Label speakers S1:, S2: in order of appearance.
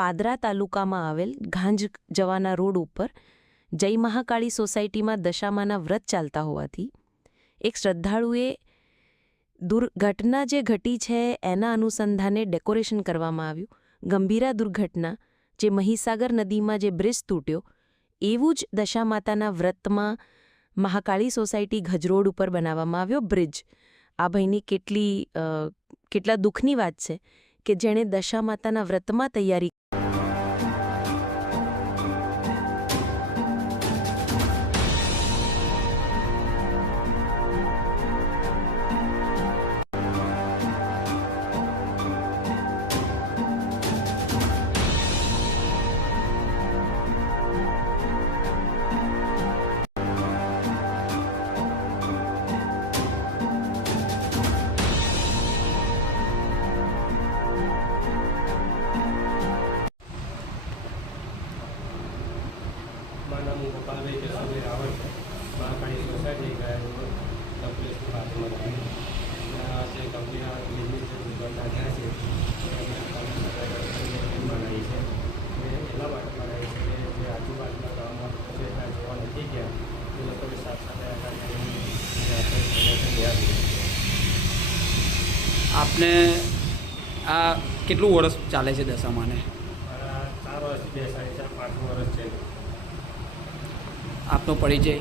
S1: પાદરા તાલુકામાં આવેલ ઘાંજ જવાના રોડ ઉપર જય મહાકાળી સોસાયટીમાં દશામાના વ્રત ચાલતા હોવાથી એક શ્રદ્ધાળુએ દુર્ઘટના જે ઘટી છે એના અનુસંધાને ડેકોરેશન કરવામાં આવ્યું. ગંભીરા દુર્ઘટના, જે મહીસાગર નદીમાં જે બ્રિજ તૂટ્યો, એવું જ દશામાતાના વ્રતમાં મહાકાળી સોસાયટી ગજરોડ ઉપર બનાવવામાં આવ્યો બ્રિજ. આ ભાઈની કેટલી કેટલા દુઃખની વાત છે કે જેણે દશામાતાના વ્રતમાં તૈયારી
S2: મારું નામ ગોપાલભાઈ કેશવભાઈ રાવળ છે. મહાકાળી સોસાયટી ગયા કપલેશની બાજુમાં જે કંપનીના બિઝનેસ જે દુર્ઘટના થયા છે મનાવી છે. એટલા માટે મનાવી છે. કે જે આજુબાજુના ગામમાં છે ત્યાં જોવા નથી ગયા એ લોકો સાથ સાથે જે
S3: આપને આ કેટલું વર્ષ ચાલે છે દશામાને?
S2: ચાર વર્ષથી બે સાડી ચાર પાંચ વર્ષ છે.
S3: આપનો પરિચય.